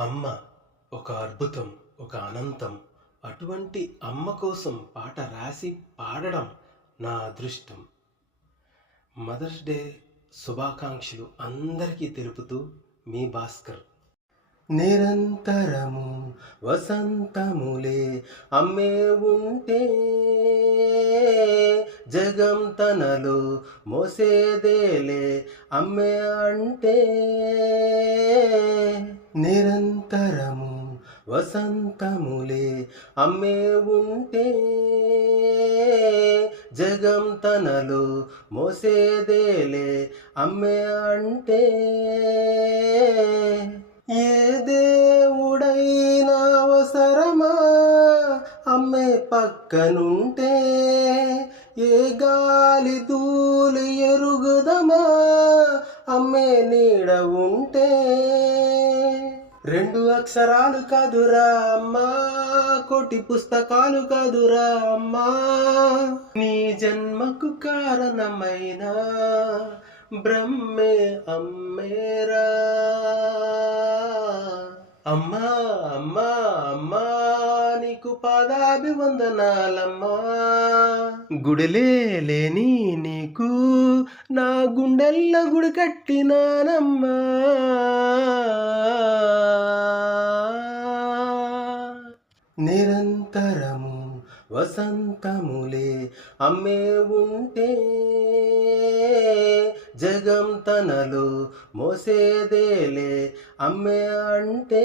అమ్మ ఒక అద్భుతం, ఒక అనంతం. అటువంటి అమ్మ కోసం పాట రాసి పాడడం నా అదృష్టం. మదర్స్ డే శుభాకాంక్షలు అందరికీ తెలుపుతూ మీ భాస్కర్. నిరంతరము వసంతములే అమ్మే ఉంటే జగం తనలో మోసేదేలే అమ్మే అంటే. నిరంతరము వసంతములే అమ్మే ఉంటే జగం తనలో మోసేదేలే అమ్మే అంటే. ఏ దేవుడైనా అవసరమా అమ్మే పక్కనుంటే, ఏ గాలి ధూళి ఎరుగుదమా అమ్మే నీడ ఉంటే. రెండు అక్షరాలు కాదురా అమ్మా, కోటి పుస్తకాలు కాదురా అమ్మా, నీ జన్మకు కారణమైన బ్రహ్మే అమ్మేరా. అమ్మా అమ్మా అమ్మా నీకు పాదాభివందనాలమ్మా, గుడిలే లేని నీకు నా గుండెల్ల గుడి కట్టినానమ్మా. నిరంతరము వసంతములే అమ్మే ఉంటే జగం తనలో మోసేదేలే అమ్మే అంటే.